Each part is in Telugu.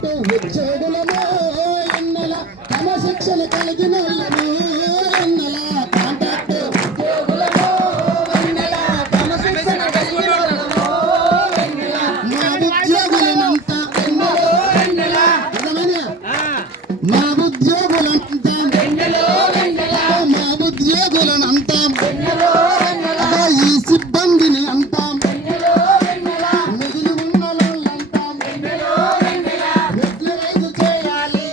కాంట్రాక్టు ఉద్యోగులము ఎన్నెల క్రమశిక్షణ కలిగిన కాంట్రాక్టు ఉద్యోగులము ఎన్నెల క్రమశిక్షణ కలిగిన మా ఉద్యోగులనంతా మా ఉద్యోగులంతా మా ఉద్యోగులనంతా ఈ సిబ్బందిని అంతా మిగిలి ఉన్న వాళ్ళంతా రెగ్యులరైజ్ చేయాలి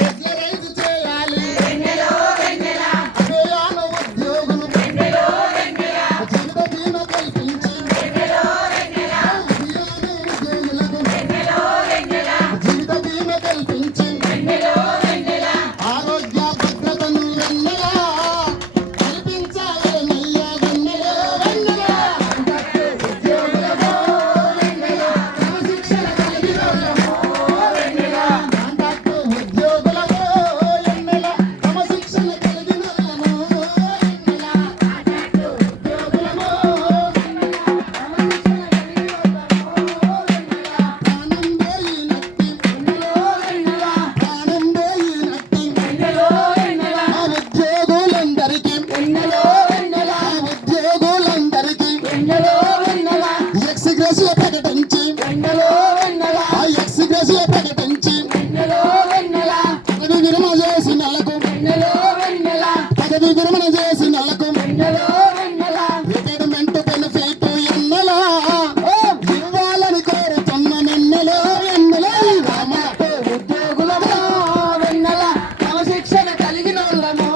రెగ్యులరైజ్ చేయాలి అభియాన ఉద్యోగులు జీవిత బీమా కల్పించి అభియాన ఉద్యోగులకు జీవిత బీమా కల్పించి ఆరోగ్య భద్రతను వెన్నెలా కల్పించాలనయ్యా వెన్నెలా వెన్నెలా ఉద్యోగులము వెన్నెలా క్రమశిక్షణ కలిగిన వెన్నెలా కాంట్రాక్టు ఉద్యోగులము వెన్నెలా క్రమశిక్షణ కలిగిన వెన్నెలా కాంట్రాక్టు ఉద్యోగులము ప్రాణం పోయినట్టి ప్రాణం పోయినట్టి ఆ ఉద్యోగులందరికీ ఎక్స్గ్రేషియా ప్రకటించి ఆ ఎక్స్గ్రేషియా ప్రకటించి పదవి విరమణ చేసిన నెలకు పదవి విరమణ చేసిన నెలకు రిటైర్మెంట్ బెనిఫిట్ ఎన్నెలా ఇవ్వాలని కోరుతున్న నెన్నెలో ఎన్నెలో ఉద్యోగులము వెన్నెలా క్రమశిక్షణ కలిగిన వాళ్ళము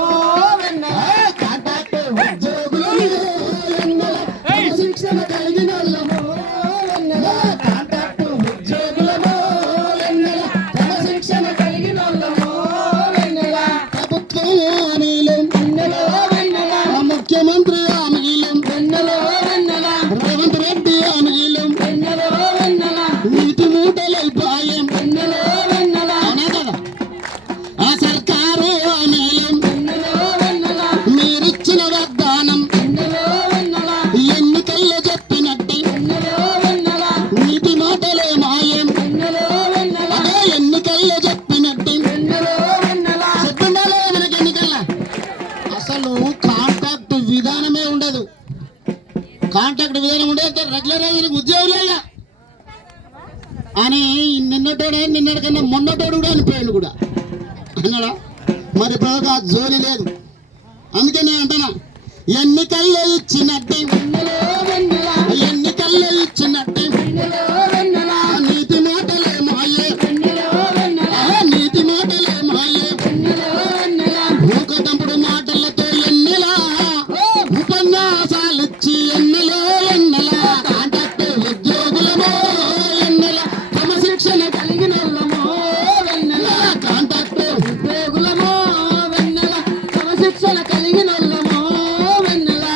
కాంట్రాక్టు ఉద్యోగులము వెన్నెలా క్రమశిక్షణ కలిగిన వాళ్ళము కాంట్రాక్టు ఉద్యోగులము వెన్నెలా క్రమశిక్షణ కలిగిన వాళ్ళము ప్రభుత్వం హామీలు ముఖ్యమంత్రి హామీలు రేవంత్ రెడ్డి హామీలు నీటి మూటలై పాయం అవునా కదా ఆ సర్కారు హామీలు మీరిచ్చిన వాగ్దానం ఎన్నికల్లో చెప్పినట్టు నీటి మాటలే మాయం అదే ఎన్నికల్లో చెప్పినట్టు చెప్పిందా లేదా మనకి ఎన్నికల్లో అసలు కాంట్రాక్ట్ విధానమే ఉండదు కాంట్రాక్ట్ విధానం ఉండదు రెగ్యులర్ ఉద్యోగులయ్యా అని నిన్నటికన్నా మొన్నటోడు కూడా అనిపోయాడు కూడా అన్నాడా మరి ఇప్పుడు ఆ జోలి లేదు అందుకే నేను అంటున్నా ఎన్నికల్లో ఇచ్చినట్టు ఎన్నికల్లో ఇచ్చినట్టు నీతి మాటలే మాయే నీతి మాటలే మాయే మూకదంపుడు మాటలతో ఎన్నెలా ఉపన్యాసాలిచ్చి ఎన్నెలో ఎన్నెలా కాంట్రాక్టు ఉద్యోగులము ఎన్నెలా క్రమశిక్షణ కలిగిన వాళ్ళము వెన్నెలా కాంట్రాక్టు ఉద్యోగులము వెన్నెలా క్రమశిక్షణ కలిగిన వాళ్ళము వెన్నెలా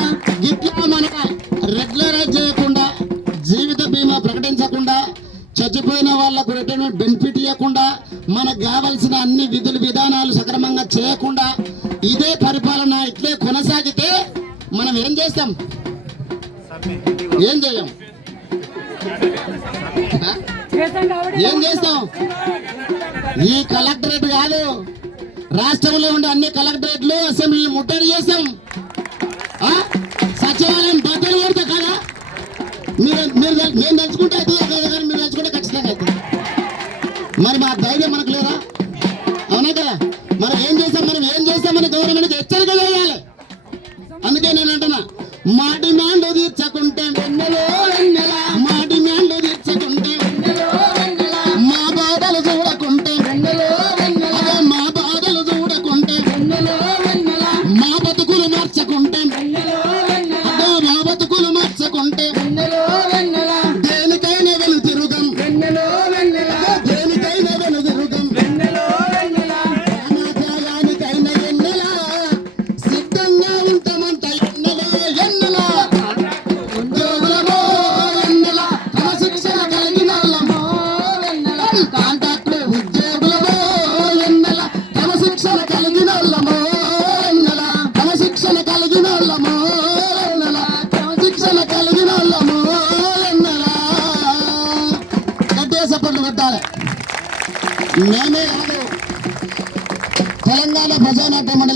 ఇట్లా మన రెగ్యులరైజ్ చేయకుండా జీవిత బీమా ప్రకటించకుండా చచ్చిపోయిన వాళ్లకు రిటైర్మెంట్ బెనిఫిట్ ఇవ్వకుండా మనకు కావాల్సిన అన్ని విధులు విధానాలు సక్రమంగా చేయకుండా ఇదే పరిపాలన ఇట్లే కొనసాగితే మనం ఏం చేస్తాం ఏం చేయం ఏం చేస్తాం ఈ కలెక్టరేట్ కాదు రాష్ట్రంలో ఉండే అన్ని కలెక్టరేట్లు అసెంబ్లీ ముట్టడి చేస్తాం సచివాలయం బద్దలు కొడతా కదా నేను తలుచుకుంటే అయితే కదా కానీ మీరు తలుచుకుంటే ఖచ్చితంగా అవుతుంది మరి మా ధైర్యం మనకు లేదా అవునా కదా మనం ఏం చేస్తామని గవర్నమెంట్ హెచ్చరిక చేయాలి అందుకే నేను అంటున్నా మా డిమాండ్ తీర్చకుంటే మా డిమాండ్ తీర్చకుంటే మా బాధలు చూడకుంటే అదే మా బాధలు చూడకుంటే మా బతుకులు మార్చకుంటే అదే మా బతుకులు మార్చకుంటే దేనికైనా వెను తిరుగం దేనికైనా వెను తిరుగం సపోర్ట్లు కొట్టాలి. మేమే కాదు, తెలంగాణ ప్రజానాట్య మండలి